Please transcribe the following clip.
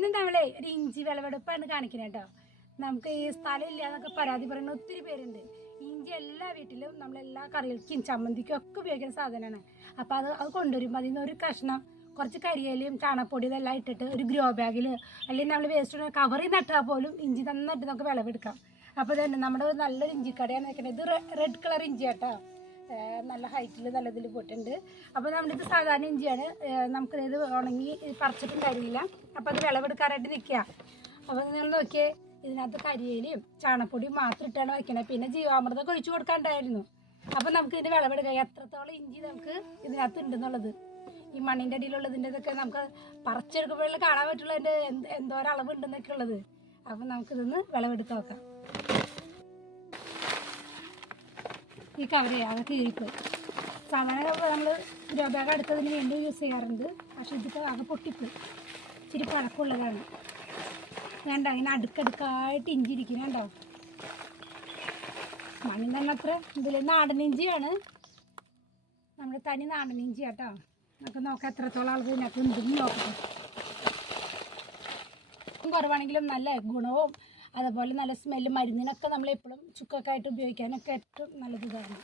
ഇന്ന് നമ്മളെ ഒരു ഇഞ്ചി വിളവെടുപ്പാണ് കാണിക്കുന്നത് കേട്ടോ. നമുക്ക് ഈ സ്ഥലം ഇല്ല എന്നൊക്കെ പരാതി പറയുന്ന ഒത്തിരി പേരുണ്ട്. ഇഞ്ചി എല്ലാ വീട്ടിലും നമ്മളെല്ലാ കറികൾക്കും ചമ്മന്തിക്കും ഒക്കെ ഉപയോഗിക്കുന്ന സാധനമാണ്. അപ്പോൾ അത് കൊണ്ടുവരുമ്പോൾ അതിൽ നിന്ന് ഒരു കഷ്ണം കുറച്ച് കരിയിലയും ചാണകപ്പൊടി ഇതെല്ലാം ഇട്ടിട്ട് ഒരു ഗ്രോ ബാഗിൽ അല്ലെങ്കിൽ നമ്മൾ വേസ്റ്റ് കവറിൽ നട്ടാൽ പോലും ഇഞ്ചി നന്നായിട്ട് നമുക്ക് വിളവെടുക്കാം. അപ്പോൾ തന്നെ നമ്മുടെ നല്ലൊരു ഇഞ്ചിക്കടയാണ് വെക്കുന്നത്. ഇത് റെഡ് കളർ ഇഞ്ചി കേട്ടോ, നല്ല ഹൈറ്റിൽ നല്ലതിൽ പോയിട്ടുണ്ട്. അപ്പോൾ നമ്മളിത് സാധാരണ ഇഞ്ചിയാണ്, നമുക്കിത് ഉണങ്ങി പറിച്ചിട്ടും കാര്യമില്ല. അപ്പോൾ അത് വിളവെടുക്കാനായിട്ട് നിൽക്കുക. അപ്പോൾ നിങ്ങൾ നോക്കിയേ, ഇതിനകത്ത് കരിയിലയും ചാണകപ്പൊടിയും മാത്രം ഇട്ടാണ് വയ്ക്കണത്. പിന്നെ ജീവാമൃതം ഒഴിച്ചു കൊടുക്കാണ്ടായിരുന്നു. അപ്പോൾ നമുക്ക് ഇതിൻ്റെ വിളവെടുക്കാം. എത്രത്തോളം ഇഞ്ചി നമുക്ക് ഇതിനകത്ത് ഉണ്ടെന്നുള്ളത്, ഈ മണ്ണിൻ്റെ അടിയിലുള്ളതിൻ്റെ ഇതൊക്കെ നമുക്ക് പറിച്ചെടുക്കുമ്പോഴേ കാണാൻ പറ്റുള്ളതിൻ്റെ എന്തോരം അളവ് ഉണ്ടെന്നൊക്കെ ഉള്ളത്. അപ്പം നമുക്കിതൊന്ന് വിളവെടുത്ത് നോക്കാം. ഈ കവറ് അത് കീറിപ്പോയി. സാധാരണ നമ്മൾ ഗ്രോ ബാഗ് എടുത്തതിന് വേണ്ടി യൂസ് ചെയ്യാറുണ്ട്. പക്ഷേ ഇതിപ്പോൾ അത് പൊട്ടിപ്പോയി, ഇച്ചിരി പഴക്കമുള്ളതാണ്. വേണ്ട, ഇങ്ങനെ അടുക്കടുക്കായിട്ട് ഇഞ്ചി ഇരിക്കുന്നുണ്ടോ. മണ്ണിൽ തന്നെ അത്ര ഇതിൽ നാടൻ ഇഞ്ചിയാണ്, നമ്മുടെ തനി നാടൻ ഇഞ്ചി കേട്ടോ. നമുക്ക് നോക്കാം എത്രത്തോളം ആൾക്ക് ഇതിനകത്ത് ഉണ്ടെന്ന് നോക്കാം. കുറവാണെങ്കിലും നല്ല ഗുണവും അതുപോലെ നല്ല സ്മെല്ലും, മരുന്നിനൊക്കെ നമ്മളെപ്പോഴും ചുക്കൊക്കെ ആയിട്ട് ഉപയോഗിക്കാനൊക്കെ ഏറ്റവും നല്ലത് ഇതാണ്.